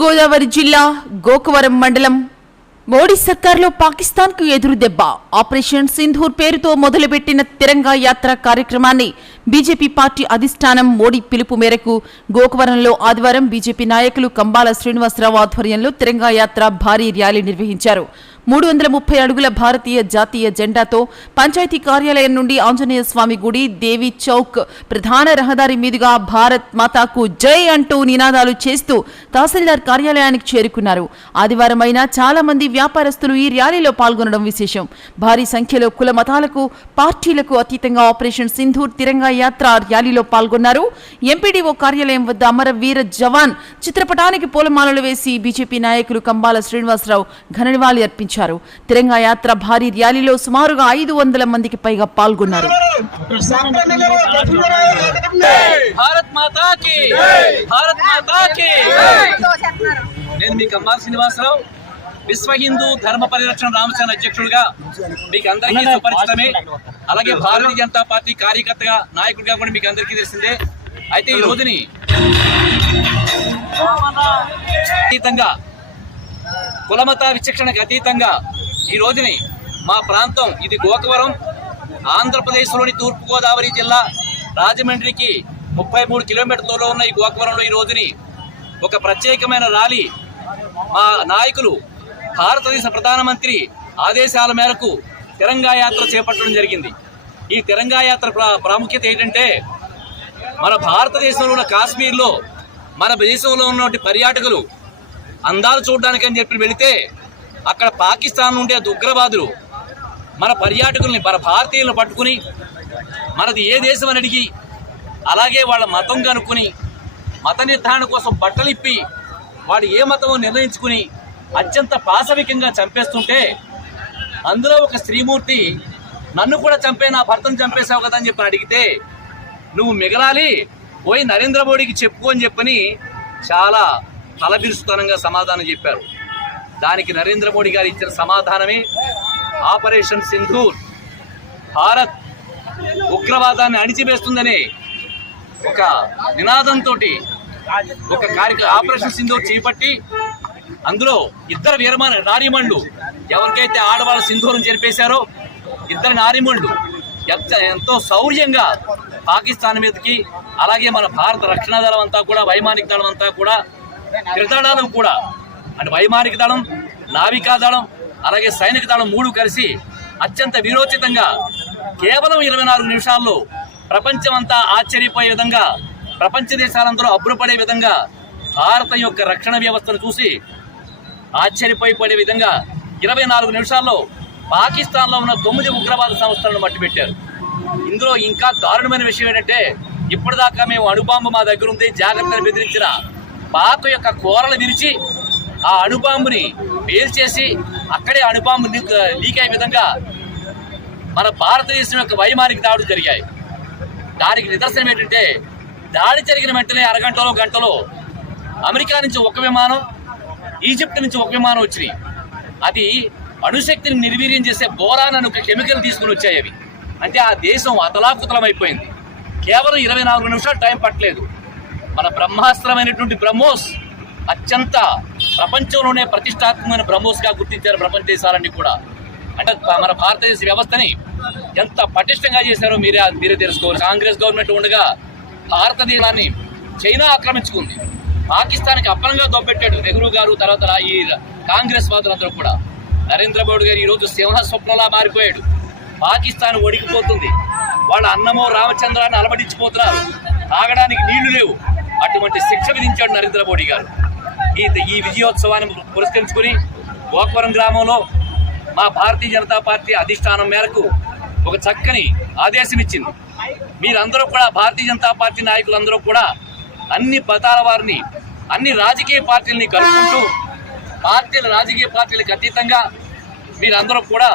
తూర్పుగోదావరి జిల్లా గోకవరం మండలం మోడీ సర్కార్లో పాకిస్తాన్కు ఎదురు దెబ్బ. ఆపరేషన్ సింధూర్ పేరుతో మొదలుపెట్టిన తిరంగా యాత్ర కార్యక్రమాన్ని బీజేపీ పార్టీ అధిష్టానం మోడీ పిలుపు మేరకు గోకవరంలో ఆదివారం బీజేపీ నాయకులు కంబాల శ్రీనివాసరావు ఆధ్వర్యంలో తిరంగా యాత్ర భారీ ర్యాలీ నిర్వహించారు. మూడు వందల ముప్పై అడుగుల భారతీయ జాతీయ జెండాతో పంచాయతీ కార్యాలయం నుండి ఆంజనేయ స్వామి గుడి దేవి చౌక్ ప్రధాన రహదారి మీదుగా భారత్ మాతాకు జై అంటూ నినాదాలు చేస్తూ తహసీల్దార్ కార్యాలయానికి చేరుకున్నారు. ఆదివారం అయినా చాలా మంది వ్యాపారస్తులు ఈ ర్యాలీలో పాల్గొనడం విశేషం. భారీ సంఖ్యలో కుల మతాలకు పార్టీలకు అతీతంగా ఆపరేషన్ సింధూర్ తిరంగా యాత్ర ర్యాలీలో పాల్గొన్నారు. ఎంపీడీఓ కార్యాలయం వద్ద అమరవీర జవాన్ చిత్రపటానికి పూలమాలలు వేసి బీజేపీ నాయకులు కంబాల శ్రీనివాసరావు ఘన నివాళి అర్పించారు. తిరంగా యాత్ర భారీ ర్యాలీలో సుమారుగా ఐదు వందల మందికి పైగా పాల్గొన్నారు. భారత్ మాతా కి భారత్ మాతా కి నేను మీ కమ్మాల శ్రీనివాసరావు విశ్వ హిందూ ధర్మ పరిరక్షణ రామసేన అధ్యక్షుడిగా మీకు అందరికీ సుపరిచితమే. అలాగే భారతీయ జనతా పార్టీ కార్యకర్తగా నాయకుడిగా కూడా మీకు అందరికీ తెలిసిందే. అయితే ఈ రోజుని అతీతంగా కులమత విచక్షణకు అతీతంగా ఈ రోజుని మా ప్రాంతం ఇది గోకవరం ఆంధ్రప్రదేశ్లోని తూర్పుగోదావరి జిల్లా రాజమండ్రికి ముప్పై మూడు కిలోమీటర్ల ఉన్న ఈ గోకవరంలో ఈ రోజుని ఒక ప్రత్యేకమైన ర్యాలీ మా నాయకులు భారతదేశ ప్రధానమంత్రి ఆదేశాల మేరకు తిరంగా యాత్ర చేపట్టడం జరిగింది. ఈ తిరంగా యాత్ర ప్రా- ప్రాముఖ్యత ఏంటంటే మన భారతదేశంలో ఉన్న కాశ్మీర్లో మన దేశంలో ఉన్నటువంటి పర్యాటకులు అందాలు చూడడానికి అని చెప్పి వెళితే అక్కడ పాకిస్తాన్ నుండి ఉగ్రవాదులు మన పర్యాటకుల్ని మన భారతీయులను పట్టుకుని మనది ఏ దేశం అని అడిగి అలాగే వాళ్ళ మతం కనుక్కొని మత నిర్ధారణ కోసం బట్టలు ఇప్పి వాడు ఏ మతమో నిర్ణయించుకుని అత్యంత పాశవికంగా చంపేస్తుంటే అందులో ఒక స్త్రీమూర్తి నన్ను కూడా చంపే నా భర్తను చంపేశావు కదా అని చెప్పి అడిగితే నువ్వు మిగలాలి పోయి నరేంద్ర మోడీకి చెప్పుకో అని చెప్పని చాలా తలబిరుసుతనంగా సమాధానం చెప్పారు. దానికి నరేంద్ర మోడీ గారు ఇచ్చిన సమాధానమే ఆపరేషన్ సింధూర్. భారత్ ఉగ్రవాదాన్ని అణిచివేస్తుందనే ఒక నినాదంతో ఒక కార్యక్రమ ఆపరేషన్ సింధూర్ చేపట్టి అందులో ఇద్దరు వీరమాన నారీమణులు ఎవరికైతే ఆడవాళ్ళ సింధూరం జరిపేశారో ఇద్దరు నారీమణులు ఎంత ఎంతో శౌర్యంగా పాకిస్తాన్ మీదకి అలాగే మన భారత రక్షణ దళం అంతా కూడా వైమానిక దళం అంతా కూడా త్రిదళాలు కూడా. అంటే వైమానిక దళం నావికా దళం అలాగే సైనిక దళం మూడు కలిసి అత్యంత వీరోచితంగా కేవలం ఇరవై నాలుగు నిమిషాల్లో ప్రపంచమంతా ఆశ్చర్యపోయే విధంగా ప్రపంచ దేశాలందరూ అబ్బురపడే విధంగా భారత యొక్క రక్షణ వ్యవస్థను చూసి ఆశ్చర్యపోయిపోయే విధంగా ఇరవై నాలుగు నిమిషాల్లో పాకిస్తాన్లో ఉన్న తొమ్మిది ఉగ్రవాద సంస్థలను మట్టిపెట్టారు ఇందులో ఇంకా దారుణమైన విషయం ఏంటంటే ఇప్పటిదాకా మేము అణుబాంబు మా దగ్గర ఉంది జాగ్రత్తలు బెదిరించిన పాత యొక్క కూరలు విరిచి ఆ అణుబాంబుని పేల్చేసి అక్కడే అణుబాంబు లీక్ లీక్ అయ్యే విధంగా మన భారతదేశం యొక్క వైమానిక దాడులు జరిగాయి. దానికి నిదర్శనం ఏంటంటే దాడి జరిగిన వెంటనే అరగంటలో గంటలో అమెరికా నుంచి ఒక విమానం ఈజిప్ట్ నుంచి ఒక విమానం వచ్చినాయి. అది అణుశక్తిని నిర్వీర్యం చేసే బోరాన్ అని ఒక కెమికల్ తీసుకుని వచ్చాయి అవి. అంటే ఆ దేశం అతలాకుతలం అయిపోయింది కేవలం ఇరవై నాలుగు నిమిషాలు టైం పట్టలేదు. మన బ్రహ్మాస్త్రమైనటువంటి బ్రహ్మోస్ అత్యంత ప్రపంచంలోనే ప్రతిష్టాత్మకమైన బ్రహ్మోస్గా గుర్తించారు ప్రపంచ దేశాలన్నీ కూడా. అంటే మన భారతదేశ వ్యవస్థని ఎంత పటిష్టంగా చేశారో మీరే మీరే తెలుసుకోవాలి. కాంగ్రెస్ గవర్నమెంట్ ఉండగా భారతదేశాన్ని చైనా ఆక్రమించుకుంది. పాకిస్తాన్కి అప్పనంగా దొబ్బెట్టాడు నెహ్రూ గారు తర్వాత రా- ఈ కాంగ్రెస్ వాదులందరూ కూడా. నరేంద్ర మోడీ గారు ఈరోజు సింహ స్వప్నంలా మారిపోయాడు. పాకిస్తాన్ ఒడిగిపోతుంది. వాళ్ళ అన్నమో రామచంద్రాన్ని అలమటించిపోతున్నారు. తాగడానికి నీళ్ళు లేవు. అటువంటి శిక్ష విధించాడు నరేంద్ర మోడీ గారు. ఈ ఈ విజయోత్సవాన్ని పురస్కరించుకుని గోకవరం గ్రామంలో మా భారతీయ జనతా పార్టీ అధిష్టానం మేరకు ఒక చక్కని ఆదేశం ఇచ్చింది మీరందరూ కూడా భారతీయ జనతా పార్టీ నాయకులందరూ కూడా అన్ని పతాల వారిని అన్ని రాజకీయ పార్టీలని కలుపుకుంటూ పార్టీల రాజకీయ పార్టీలకు అతీతంగా మీరందరూ కూడా